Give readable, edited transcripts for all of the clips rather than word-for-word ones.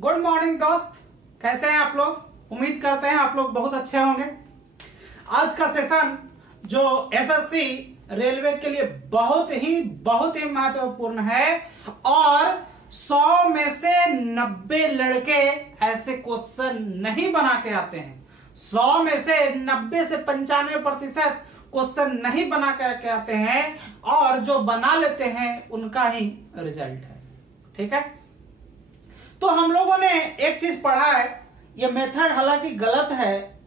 Good morning दोस्त, कैसे हैं आप लोग। उम्मीद करते हैं आप लोग बहुत अच्छे होंगे। आज का सेशन जो एसएससी रेलवे के लिए बहुत ही महत्वपूर्ण है और 100 में से 90 लड़के ऐसे क्वेश्चन नहीं बना के आते हैं। 100 में से 90 से 95% क्वेश्चन नहीं बना करके आते हैं और जो बना लेते हैं उनका ही रिजल्ट है। ठीक है, तो हम लोगों ने एक चीज पढ़ा है, ये मेथड हालांकि गलत है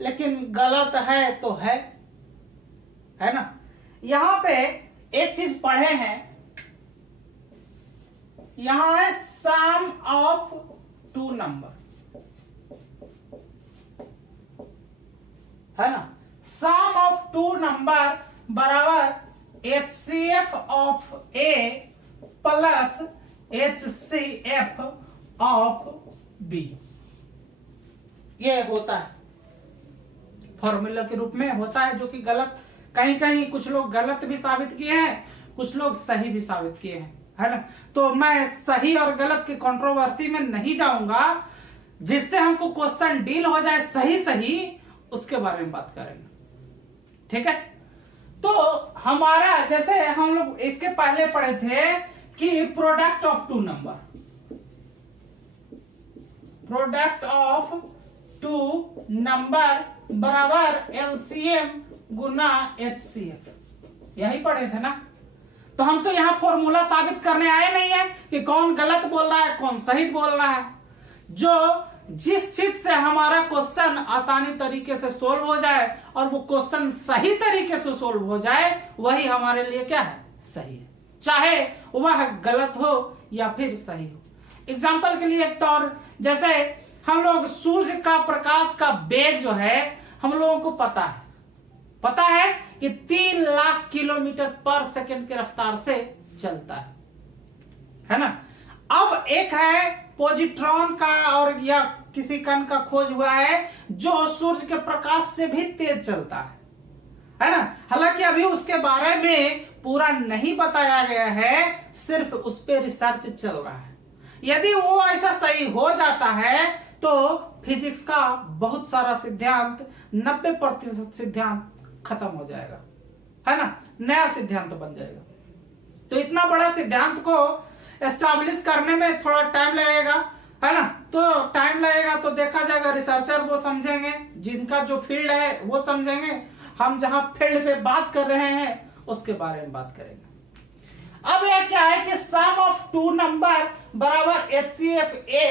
लेकिन गलत है तो है ना। यहां पे एक चीज पढ़े हैं, यहां है सम ऑफ टू नंबर, है ना। सम ऑफ टू नंबर बराबर HCF of A plus HCF of B, ये होता है फॉर्मूला के रूप में होता है, जो कि गलत, कहीं कहीं कुछ लोग गलत भी साबित किए हैं, कुछ लोग सही भी साबित किए हैं, है ना। तो मैं सही और गलत की कंट्रोवर्सी में नहीं जाऊंगा, जिससे हमको क्वेश्चन डील हो जाए सही सही उसके बारे में बात करेंगे। ठीक है, तो हमारा जैसे हम लोग इसके पहले पढ़े थे कि product of two number, product of two number बराबर LCM गुना HCF, यही पढ़े थे ना। तो हम तो यहां फॉर्मूला साबित करने आए नहीं है कि कौन गलत बोल रहा है कौन सही बोल रहा है। जो जिस चीज से हमारा क्वेश्चन आसानी तरीके से सोल्व हो जाए और वो क्वेश्चन सही तरीके से सोल्व हो जाए वही हमारे लिए क्या है, सही है, चाहे वह गलत हो या फिर सही हो। एग्जाम्पल के लिए एक तौर, जैसे हम लोग सूर्य का प्रकाश का वेग जो है हम लोगों को पता है कि 3 लाख किलोमीटर पर सेकंड की रफ्तार से चलता है ना। अब एक है पॉजिट्रॉन का और या किसी कण का खोज हुआ है जो सूर्य के प्रकाश से भी तेज चलता है ना। हालांकि अभी उसके बारे में पूरा नहीं बताया गया है, सिर्फ उस पर रिसर्च चल रहा है। यदि वो ऐसा सही हो जाता है तो फिजिक्स का बहुत सारा सिद्धांत 90% सिद्धांत खत्म हो जाएगा, है ना, नया सिद्धांत बन जाएगा। तो इतना बड़ा सिद्धांत को एस्टैब्लिश करने में थोड़ा टाइम लगेगा, है ना। तो टाइम लगेगा तो देखा जाएगा, रिसर्चर वो समझेंगे, जिनका जो फील्ड है वो समझेंगे, हम जहां फील्ड पे बात कर रहे हैं उसके बारे में बात करेंगे। अब यह क्या है कि सम ऑफ टू नंबर बराबर HCF A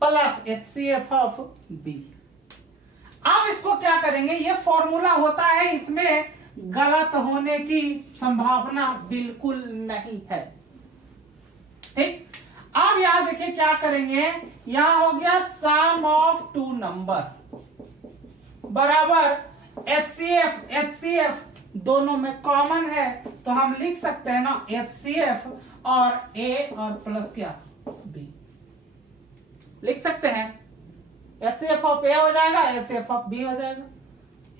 plus HCF of B। अब इसको क्या करेंगे, ये फॉर्मूला होता है, इसमें गलत होने की संभावना बिल्कुल नहीं है। ठीक, अब यहां देखिए क्या करेंगे, यहां हो गया सम ऑफ टू नंबर बराबर HCF दोनों में कॉमन है तो हम लिख सकते हैं ना HCF और A और प्लस क्या B लिख सकते हैं। HCF ऑफ A हो जाएगा, HCF ऑफ B हो जाएगा,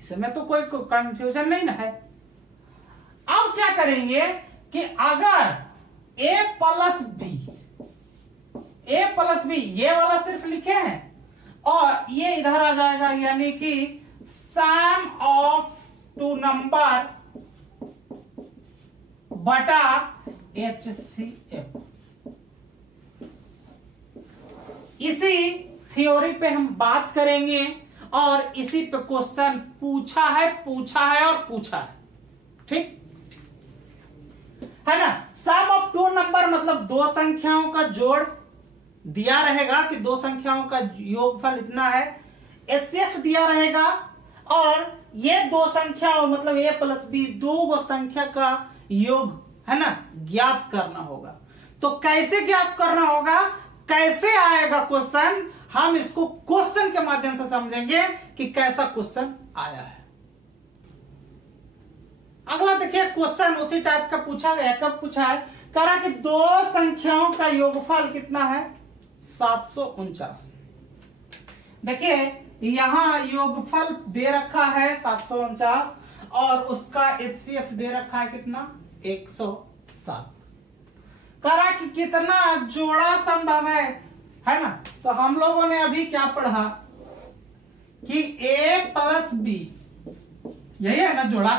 इसमें तो कोई कंफ्यूजन नहीं ना है। अब क्या करेंगे कि अगर A प्लस B ये वाला सिर्फ लिखे हैं और ये इधर आ जाएगा, यानी कि सम ऑफ टू नंबर बटा HCF। इसी थ्योरी पे हम बात करेंगे और इसी पे क्वेश्चन पूछा है और पूछा है। ठीक है ना। सम ऑफ टू नंबर मतलब दो संख्याओं का जोड़ दिया रहेगा कि दो संख्याओं का योगफल इतना है, HCF दिया रहेगा और ये दो संख्याओं मतलब A प्लस B दो संख्या का योग, है ना, ज्ञात करना होगा। तो कैसे ज्ञात करना होगा, कैसे आएगा क्वेश्चन, हम इसको क्वेश्चन के माध्यम से समझेंगे कि कैसा क्वेश्चन आया है। अगला देखिए क्वेश्चन उसी टाइप का पूछा गया। कब पूछा है, कह रहा कि दो संख्याओं का योगफल कितना है 749। देखिए यहां योगफल दे रखा है 749 और उसका HCF दे रखा है कितना 107। कह रहा कि कितना जोड़ा संभव है है ना। तो हम लोगों ने अभी क्या पढ़ा कि a प्लस बी, यही है ना जोड़ा,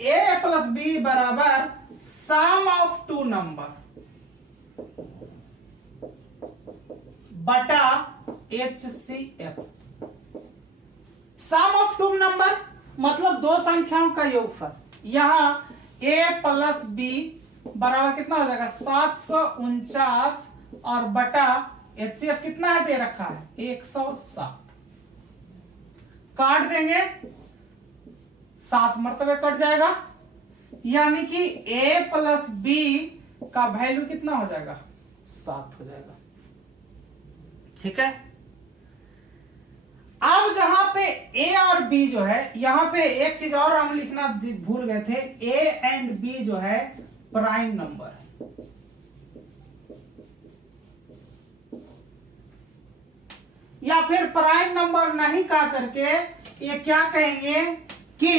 a प्लस बी बराबर सम ऑफ टू नंबर बटा HCF। Sum of two number मतलब दो संख्याओं का योगफल। यहां a प्लस बी बराबर कितना हो जाएगा 749 और बटा HCF कितना है दे रखा है 107। काट देंगे 7 मरतबे कट जाएगा, यानी कि a प्लस बी का वैल्यू कितना हो जाएगा 7 हो जाएगा। ठीक है। अब जहां पे a और b जो है, यहां पे एक चीज और हम लिखना भूल गए थे, a एंड b जो है प्राइम नंबर है। या फिर प्राइम नंबर नहीं कहा करके ये क्या कहेंगे कि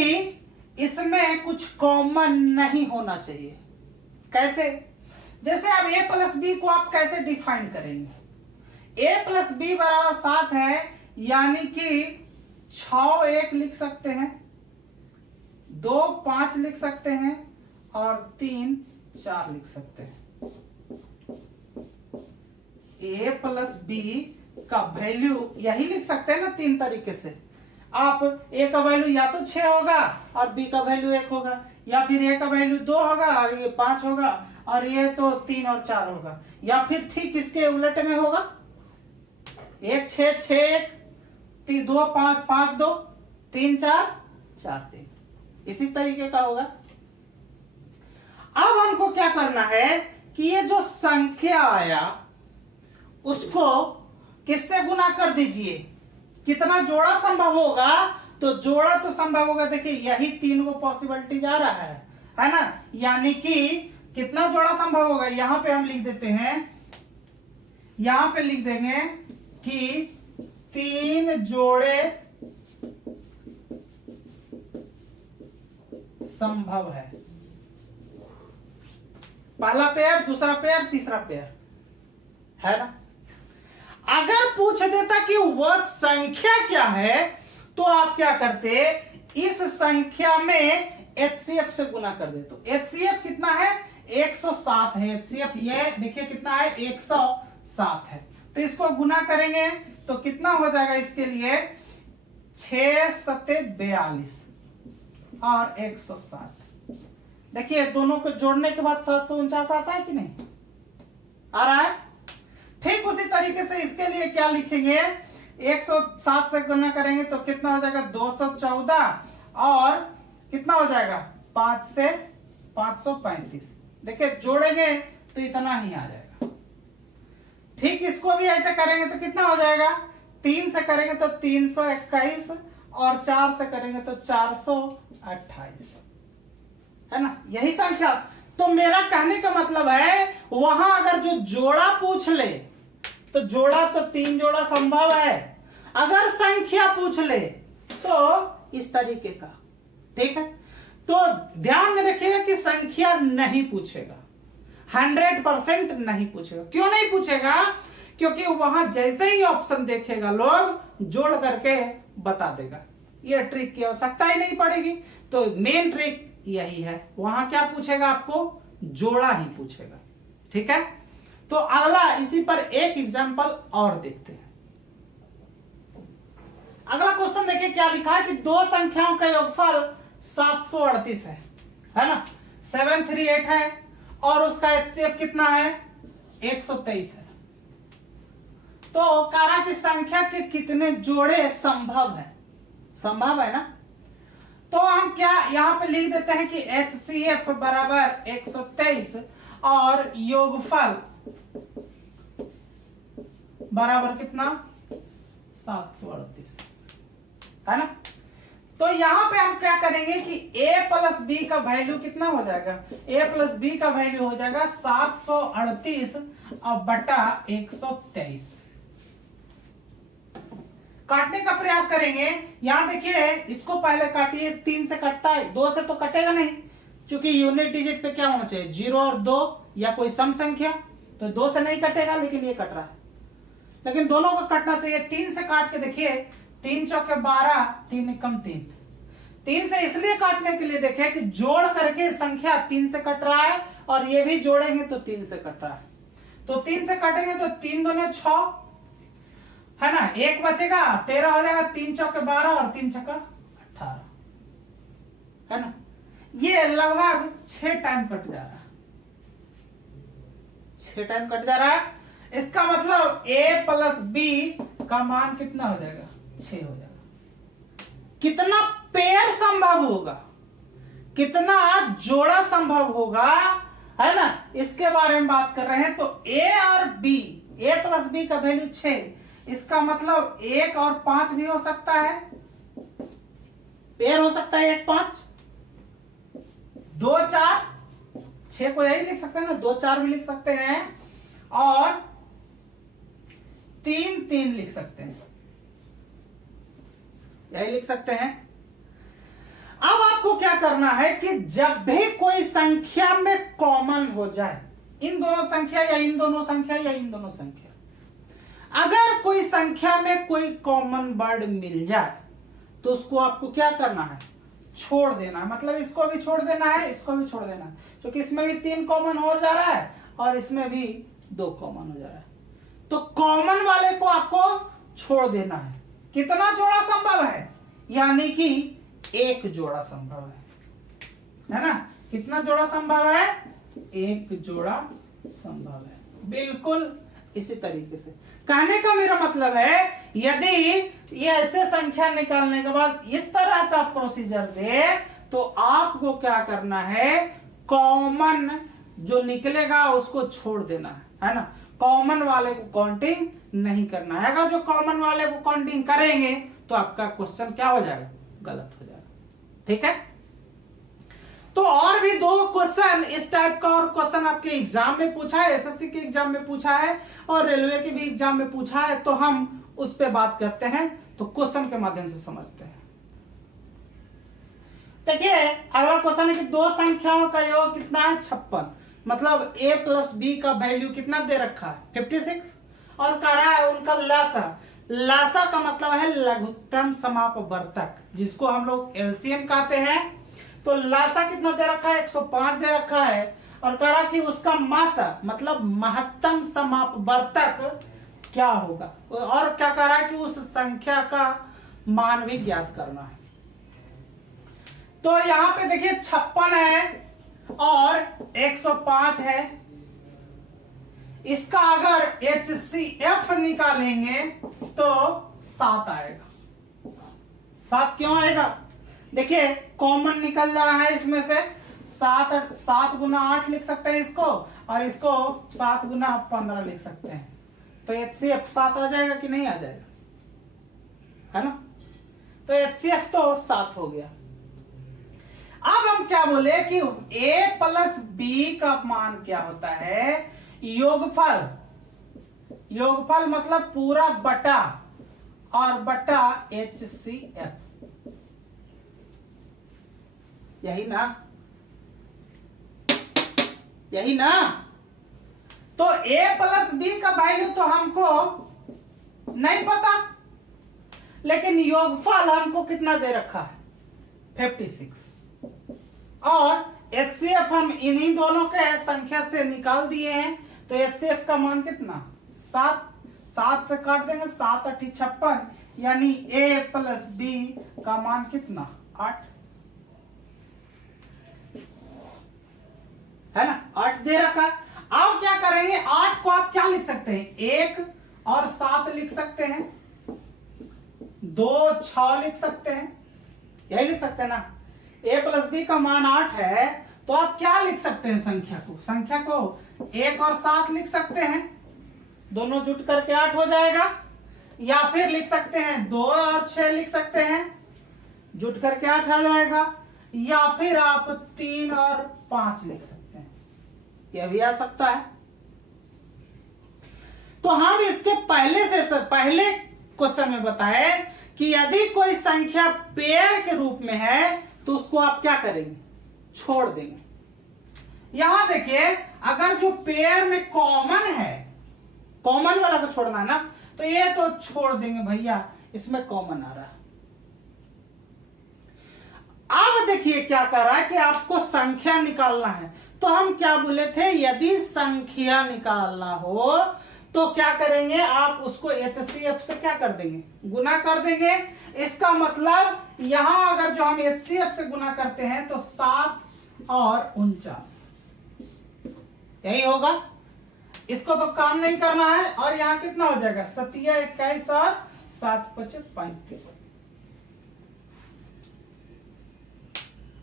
इसमें कुछ कॉमन नहीं होना चाहिए। कैसे? जैसे अब a प्लस बी को आप कैसे डिफाइन करेंगे? a प्लस बी बराबर 7 है, यानी कि 6 1 लिख सकते हैं, 2 5 लिख सकते हैं और 3 4 लिख सकते हैं। a प्लस बी का वैल्यू यही लिख सकते हैं ना तीन तरीके से। आप a का वैल्यू या तो 6 होगा और b का वैल्यू 1 होगा, या फिर a का वैल्यू 2 होगा और ये 5 होगा और ये तो 3 और 4 होगा, या फिर ठीक इसके उलट में होगा 1 6 6 1 2 5 5 2 3 4 4 3, इसी तरीके का होगा। अब हमको क्या करना है कि ये जो संख्या आया उसको किससे गुना कर दीजिए। कितना जोड़ा संभव होगा? तो जोड़ा तो संभव होगा, देखिए यही 3 को पॉसिबिलिटी जा रहा है ना, यानी कि कितना जोड़ा संभव होगा। यहां पे हम लिख देते हैं, यहां पे लिख देंगे कि 3 जोड़े संभव है। पहला पेयर, दूसरा पेयर, तीसरा पेयर, है ना। अगर पूछ देता कि वह संख्या क्या है तो आप क्या करते, इस संख्या में HCF से गुना कर दे। तो HCF कितना है 107 है। HCF ये देखिए कितना है 107 है। तो इसको गुना करेंगे तो कितना हो जाएगा इसके लिए 6 7 42 और 107। देखिए दोनों को जोड़ने के बाद 749 आता है कि नहीं आ रहा है। ठीक उसी तरीके से इसके लिए क्या लिखेंगे, 107 से गुना करेंगे तो कितना हो जाएगा 214 और कितना हो जाएगा 5 से 535। देखिए जोड़ेंगे तो इतना ही आ जाएगा। ठीक इसको भी ऐसे करेंगे तो कितना हो जाएगा, 3 से करेंगे तो 321 और 4 से करेंगे तो 428, है ना। यही संख्या। तो मेरा कहने का मतलब है वहां अगर जो जोड़ा पूछ ले तो जोड़ा तो 3 जोड़ा संभव है, अगर संख्या पूछ ले तो इस तरीके का। ठीक है। तो ध्यान में रखिएगा कि संख्या नहीं पूछेगा, 100% नहीं पूछेगा। क्यों नहीं पूछेगा? क्योंकि वहां जैसे ही ऑप्शन देखेगा लोग जोड़ करके बता देगा, ये ट्रिक की आवश्यकता ही नहीं पड़ेगी। तो मेन ट्रिक यही है, वहां क्या पूछेगा आपको, जोड़ा ही पूछेगा। ठीक है। तो अगला इसी पर एक एग्जांपल और देखते हैं। अगला क्वेश्चन देखिए क्या लिखा है कि दो संख्याओं का योगफल 738 है ना, 738 है और उसका HCF कितना है 123 है। तो कहा कि संख्या के कितने जोड़े संभव है, संभव है ना। तो हम क्या यहां पे लिख देते हैं कि HCF बराबर 123 और योगफल बराबर कितना 738, है ना। तो यहां पे हम क्या करेंगे कि a प्लस बी का वैल्यू कितना हो जाएगा, a प्लस बी का वैल्यू हो जाएगा 738 और बटा 123। काटने का प्रयास करेंगे। यहां देखिए इसको पहले काटिए, 3 से कटता है, 2 से तो कटेगा नहीं, क्योंकि यूनिट डिजिट पे क्या होना चाहिए 0 और 2 या कोई सम संख्या। तो 2 से नहीं कटेगा, लेकिन ये कट रहा है, लेकिन दोनों को कटना चाहिए। 3 से काट के देखिए, 3 चौके 12, 3 एकम 3। 3 से इसलिए काटने के लिए देखे कि जोड़ करके संख्या 3 से कट रहा है, और ये भी जोड़ेंगे तो 3 से कट रहा है। तो 3 से काटेंगे तो 3 दूने 6 है ना, 1 बचेगा, 13 हो जाएगा। 3 चौके 12 और 3 छक्का 18 है ना। ये लगभग 6 टाइम कट जा रहा है, 6 टाइम कट जा रहा है। इसका मतलब a प्लस बी का मान कितना हो जाएगा, 6 हो जाएगा। कितना पेयर संभव होगा, कितना जोड़ा संभव होगा, है ना, इसके बारे में बात कर रहे हैं। तो a और b, a प्लस बी का वैल्यू 6, इसका मतलब 1 और 5 भी हो सकता है, पेयर हो सकता है 1 5, 2 4, 6 को यही लिख सकते हैं ना, 2 4 भी लिख सकते हैं, और 3 3 लिख सकते हैं, यही लिख सकते हैं। अब आपको क्या करना है कि जब भी कोई संख्या में कॉमन हो जाए, इन दोनों संख्या या इन दोनों संख्या या इन दोनों संख्या, अगर कोई संख्या में कोई कॉमन वर्ड मिल जाए तो उसको आपको क्या करना है, छोड़ देना है। मतलब इसको भी छोड़ देना है, इसको भी छोड़ देना है, क्योंकि इसमें भी 3 कॉमन हो जा रहा है और इसमें भी 2 कॉमन हो जा रहा है। तो कॉमन वाले को आपको छोड़ देना है। कितना जोड़ा संभव है, यानी कि 1 जोड़ा संभव है ना। कितना जोड़ा संभव है, 1 जोड़ा संभव है। बिल्कुल इसी तरीके से कहने का मेरा मतलब है, यदि ये ऐसे संख्या निकालने के बाद इस तरह का प्रोसीजर दे तो आपको क्या करना है, कॉमन जो निकलेगा उसको छोड़ देना है ना। कॉमन वाले को काउंटिंग नहीं करना है। अगर जो कॉमन वाले को काउंटिंग करेंगे तो आपका क्वेश्चन क्या हो जाएगा, गलत हो जाएगा। ठीक है, तो और भी 2 क्वेश्चन इस टाइप का और क्वेश्चन आपके एग्जाम में पूछा है, एसएससी के एग्जाम में पूछा है और रेलवे के भी एग्जाम में पूछा है, तो हम उस पे बात करते हैं। तो क्वेश्चन के माध्यम से समझते हैं। देखिए अगला क्वेश्चन है कि 2 संख्याओं का योग कितना है, 56। मतलब a प्लस बी का वैल्यू कितना दे रखा है, 56, और कह रहा है उनका लासा। लासा का मतलब है लघुत्तम समापवर्तक, जिसको हम लोग एलसीएम कहते हैं। तो लासा कितना दे रखा है, 105 दे रखा है, और कह रहा कि उसका मासा मतलब महत्तम समापवर्तक क्या होगा, और क्या कह रहा है कि उस संख्या का मान भी ज्ञात करना है। तो यहां पे देखिए 56 है और 105 है। इसका अगर HCF निकालेंगे तो 7 आएगा। 7 क्यों आएगा, देखिए कॉमन निकल जा रहा है इसमें से। 7 गुना 8 लिख सकते हैं इसको, और इसको 7 गुना 15 लिख सकते हैं। तो HCF 7 आ जाएगा कि नहीं आ जाएगा, है ना। तो HCF तो 7 हो गया। अब हम क्या बोले कि a प्लस बी का मान क्या होता है, योगफल। योगफल मतलब पूरा बटा और बटा HCF, यही ना, यही ना। तो a प्लस बी का वैल्यू तो हमको नहीं पता, लेकिन योगफल हमको कितना दे रखा है, 56, और HCF हम इन्हीं दोनों के संख्या से निकाल दिए हैं। तो HCF का मान कितना, 7। 7 से काट देंगे, 7 8 56, यानी a प्लस बी का मान कितना, 8 है ना, 8 दे रखा। अब क्या करेंगे, 8 को आप क्या लिख सकते हैं, 1 और 7 लिख सकते हैं, 2 6 लिख सकते हैं, यही लिख सकते हैं ना। a प्लस बी का मान 8 है, तो आप क्या लिख सकते हैं, संख्या को 1 और 7 लिख सकते हैं, दोनों जुट करके 8 हो जाएगा। या फिर लिख सकते हैं 2 और 6 लिख सकते हैं, जुट करके 8 आ जाएगा। या फिर आप 3 और 5 लिख सकते हैं, यह भी आ सकता है। तो हम इसके पहले क्वेश्चन में बताए कि यदि कोई संख्या पेयर के रूप में है तो उसको आप क्या करेंगे, छोड़ देंगे। यहां देखिए, अगर जो पेयर में कॉमन है, कॉमन वाला को छोड़ना है ना, तो ये तो छोड़ देंगे भैया, इसमें कॉमन आ रहा है। अब देखिए क्या कर रहा है कि आपको संख्या निकालना है। तो हम क्या बोले थे, यदि संख्या निकालना हो तो क्या करेंगे, आप उसको HCF से क्या कर देंगे, गुना कर देंगे। इसका मतलब यहां अगर जो हम HCF से गुना करते हैं तो 7 और 49 यही होगा। इसको तो काम नहीं करना है। और यहां कितना हो जाएगा, 7 21 और 7 5 35।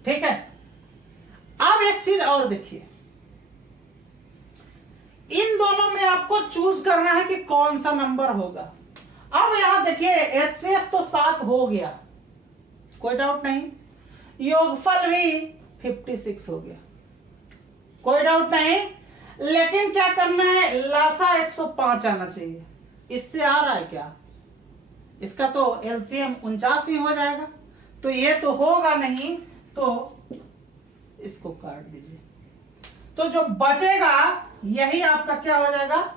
ठीक है। अब एक चीज और देखिए, इन दोनों में आपको चूज करना है कि कौन सा नंबर होगा। अब यहां देखिए, HCF तो 7 हो गया, कोई डाउट नहीं। योगफल भी 56 हो गया, कोई डाउट नहीं। लेकिन क्या करना है, लासा 105 आना चाहिए। इससे आ रहा है क्या, इसका तो LCM 49 ही हो जाएगा, तो ये तो होगा नहीं, तो इसको काट दीजिए। तो जो बचेगा यही आपका क्या हो जाएगा,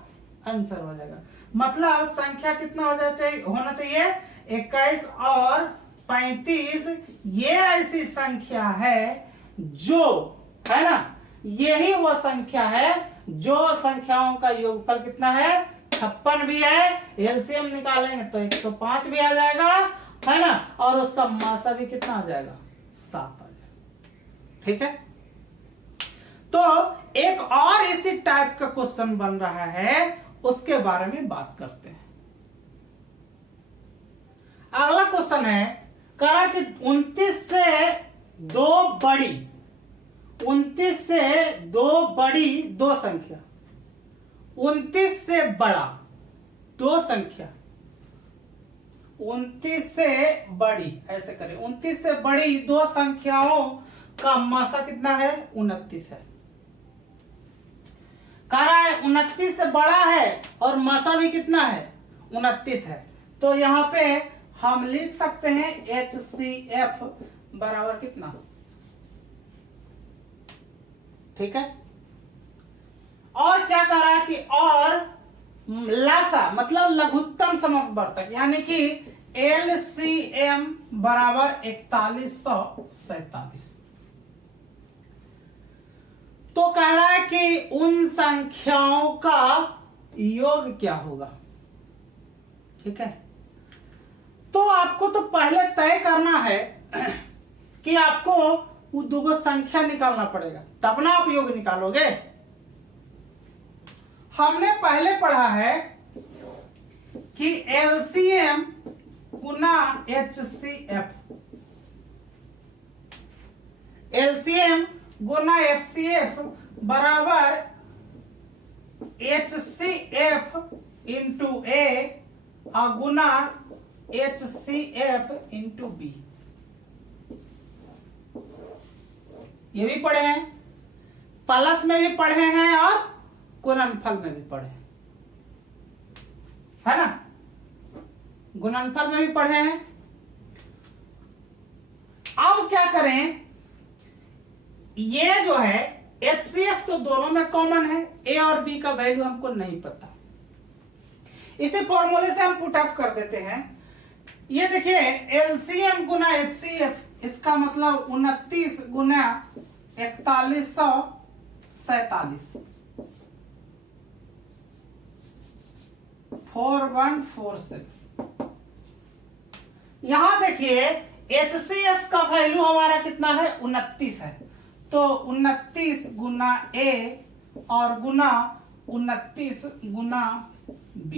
आंसर हो जाएगा। मतलब संख्या कितना होना चाहिए 21 और 35। ये ऐसी संख्या है जो, है ना, यही वो संख्या है जो संख्याओं का योगफल कितना है, 56 भी है। एलसीएम निकालेंगे तो 105 भी आ जाएगा, है ना, और उसका मासा भी कितना आ जाएगा, 7 आ जाएगा। ठीक है। तो एक और इसी टाइप का क्वेश्चन बन रहा है, उसके बारे में बात करते हैं। अगला क्वेश्चन है, कहा कि 29 से 2 बड़ी, 29 से 2 बड़ी 2 संख्या, 29 से बड़ा 2 संख्या, 29 से बड़ी, ऐसे करें, 29 से बड़ी 2 संख्याओं का मासा कितना है, 29 है। कह रहा है 29 से बड़ा है और मासा भी कितना है, 29 है। तो यहां पे हम लिख सकते हैं HCF बराबर कितना, ठीक है। और क्या कह रहा है कि और लासा मतलब लघुत्तम समवर्तक, यानी कि LCM बराबर 4147। तो कह रहा है कि उन संख्याओं का योग क्या होगा। ठीक है। तो आपको तो पहले तय करना है कि आपको वो 2 संख्या निकालना पड़ेगा, तब ना आप योग निकालोगे। हमने पहले पढ़ा है कि LCM गुना HCF, LCM गुना HCF बराबर HCF इंटू A और गुना HCF इंटू B। ये भी पढ़े हैं, प्लस में भी पढ़े हैं और गुणनफल में भी पढ़े है ना, गुणनफल में भी पढ़े हैं। अब क्या करें, ये जो है HCF तो दोनों में कॉमन है, A और B का वैल्यू हमको नहीं पता, इसे फॉर्मूले से हम पुट ऑफ कर देते हैं। ये देखिए LCM गुना HCF, इसका मतलब 29 गुना 4147, 4147। यहां देखिए HCF का वैल्यू हमारा कितना है, 29 है। तो 29 गुना A और गुना 29 गुना B,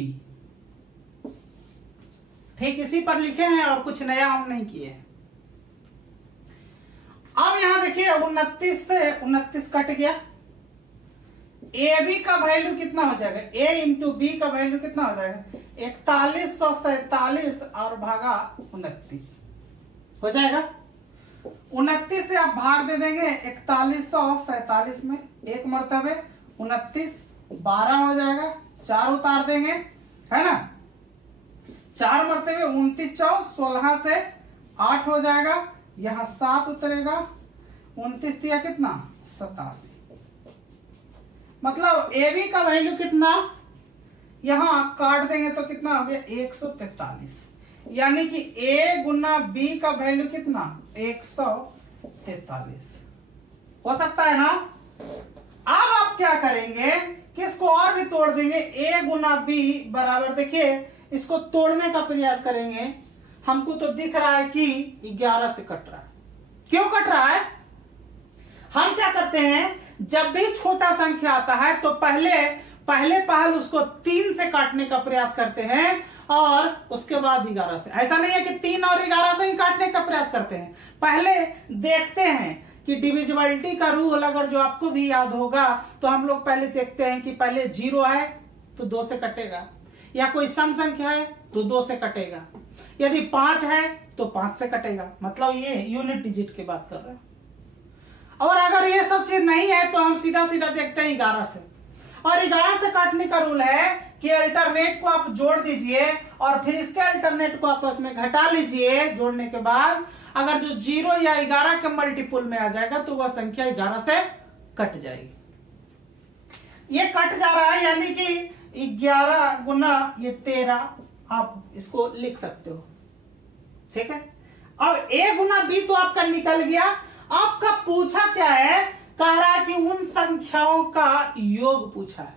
ठीक इसी पर लिखे हैं और कुछ नया हम नहीं किए हैं। अब यहां देखिए 29 से 29 कट गया, AB का वैल्यू कितना हो जाएगा, A इंटू B का वैल्यू कितना हो जाएगा, 4147 और भागा 29 हो जाएगा। 29 से आप भाग दे देंगे 4147 में, एक मरतबे 29 12 हो जाएगा, 4 उतार देंगे, है ना, 4 मरतबे 29 4 16 से 8 हो जाएगा, यहां 7 उतरेगा, 29 दिया कितना 87। मतलब ए बी का वैल्यू कितना, यहां काट देंगे तो कितना हो गया 143, यानी कि a गुना b का वैल्यू कितना 143 हो सकता है ना। अब आप क्या करेंगे कि इसको और भी तोड़ देंगे, a गुना b बराबर, देखिए इसको तोड़ने का प्रयास करेंगे, हमको तो दिख रहा है कि 11 से कट रहा है। क्यों कट रहा है? हम क्या करते हैं, जब भी छोटा संख्या आता है तो पहल उसको 3 से काटने का प्रयास करते हैं और उसके बाद 11 से। ऐसा नहीं है कि 3 और 11 से ही काटने का प्रयास करते हैं, पहले देखते हैं कि डिविजिबिलिटी का रूल अगर जो आपको भी याद होगा तो हम लोग पहले देखते हैं कि पहले 0 है तो 2 से कटेगा, या कोई सम संख्या है तो 2 से कटेगा, यदि 5 है तो 5 से कटेगा। मतलब ये यूनिट डिजिट की बात कर रहे हैं। और अगर ये सब चीज नहीं है तो हम सीधा सीधा देखते हैं 11 से, और 11 से काटने का रूल है कि अल्टरनेट को आप जोड़ दीजिए और फिर इसके अल्टरनेट को आपस में घटा लीजिए, जोड़ने के बाद अगर जो 0 या 11 के मल्टीपुल में आ जाएगा तो वह संख्या 11 से कट जाएगी। ये कट जा रहा है, यानी कि 11 गुना ये 13, आप इसको लिख सकते हो, ठीक है। अब a गुना b तो आपका निकल गया। आपका पूछा क्या है, कह रहा है कि उन संख्याओं का योग पूछा है,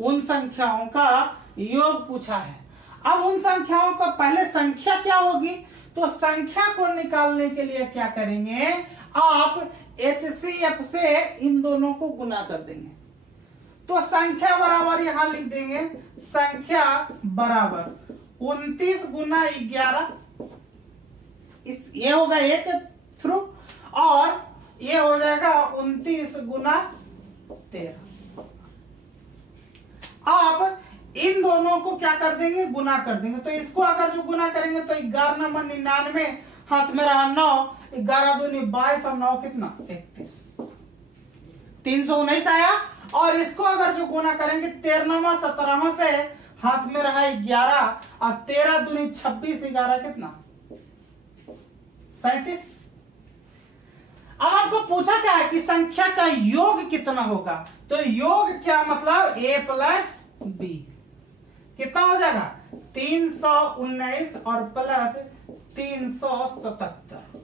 उन संख्याओं का योग पूछा है। अब उन संख्याओं का पहले संख्या क्या होगी, तो संख्या को निकालने के लिए क्या करेंगे, आप HCF से इन दोनों को गुना कर देंगे, तो संख्या बराबर यहां लिख देंगे, संख्या बराबर 29 गुना 11, ये होगा एक थ्रू, और ये हो जाएगा 29 गुना 13। आप इन दोनों को क्या कर देंगे, गुना कर देंगे। तो इसको अगर जो गुना करेंगे तो 11 नंबर 99, हाथ में रहा 9, 11 दूनी 22 और 9 कितना 31, 319 आया। और इसको अगर जो गुना करेंगे 13वां 17वां से, हाथ में रहा 11 और 13 दूनी 26, 11 कितना 37। अब आपको पूछा क्या है कि संख्या का योग कितना होगा, तो योग क्या मतलब a प्लस b कितना हो जाएगा 319 और प्लस 377,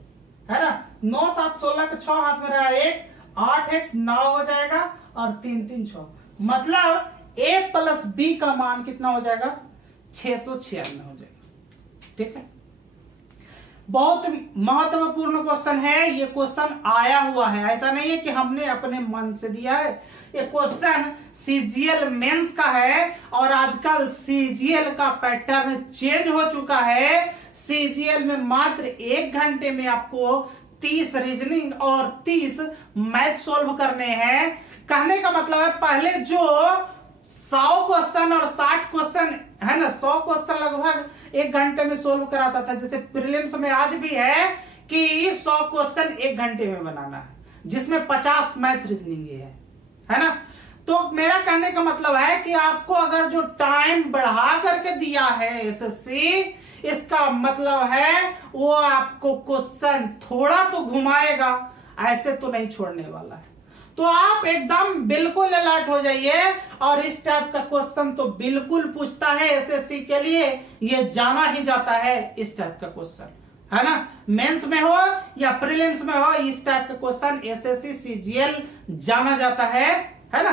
है ना। 9 7 16 के 6, हाथ में रहा 1, 8 1 9 हो जाएगा और 3 3 6, मतलब a प्लस b का मान कितना हो जाएगा 696 हो जाएगा, ठीक है। बहुत महत्वपूर्ण क्वेश्चन है, ये क्वेश्चन आया हुआ है, ऐसा नहीं है कि हमने अपने मन से दिया है। ये क्वेश्चन सीजीएल मेंस का है, और आजकल सीजीएल का पैटर्न चेंज हो चुका है। सीजीएल में मात्र 1 घंटे में आपको 30 रीजनिंग और 30 मैथ सोल्व करने हैं। कहने का मतलब है पहले जो 100 क्वेश्चन और 60 क्वेश्चन है ना, 100 क्वेश्चन लगभग 1 घंटे में सोल्व कराता था, जैसे प्रीलिम्स में आज भी है कि 100 क्वेश्चन 1 घंटे में बनाना है, जिसमें 50 मैथ रीजनिंग है ना। तो मेरा कहने का मतलब है कि आपको अगर जो टाइम बढ़ा करके दिया है एसएससी, इसका मतलब है वो आपको क्वेश्चन थोड़ा तो घुमाएगा, ऐसे तो नहीं छोड़ने वाला है। तो आप एकदम बिल्कुल अलर्ट हो जाइए, और इस टाइप का क्वेश्चन तो बिल्कुल पूछता है एसएससी के लिए, ये जाना ही जाता है इस टाइप का क्वेश्चन, है ना। मेंस में हो या प्रीलिम्स में हो, इस टाइप का क्वेश्चन एसएससी सीजीएल जाना जाता है ना।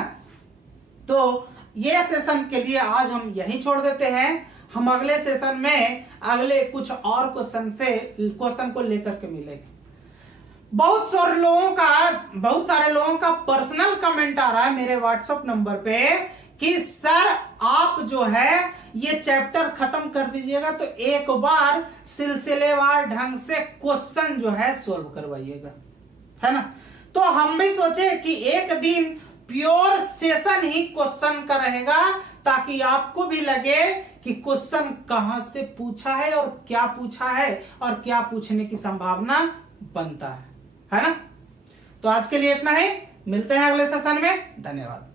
तो ये सेशन के लिए आज हम यहीं छोड़ देते हैं। हम अगले सेशन में अगले कुछ और क्वेश्चन को लेकर के मिलेंगे। बहुत सारे लोगों का पर्सनल कमेंट आ रहा है मेरे व्हाट्सएप नंबर पे कि सर आप जो है ये चैप्टर खत्म कर दीजिएगा, तो एक बार सिलसिलेवार ढंग से क्वेश्चन जो है सोल्व करवाइएगा, है ना। तो हम भी सोचे कि एक दिन प्योर सेशन ही क्वेश्चन का रहेगा, ताकि आपको भी लगे कि क्वेश्चन कहां से पूछा है और क्या पूछा है और क्या पूछने की संभावना बनता है ना। तो आज के लिए इतना ही, मिलते हैं अगले सेशन में, धन्यवाद।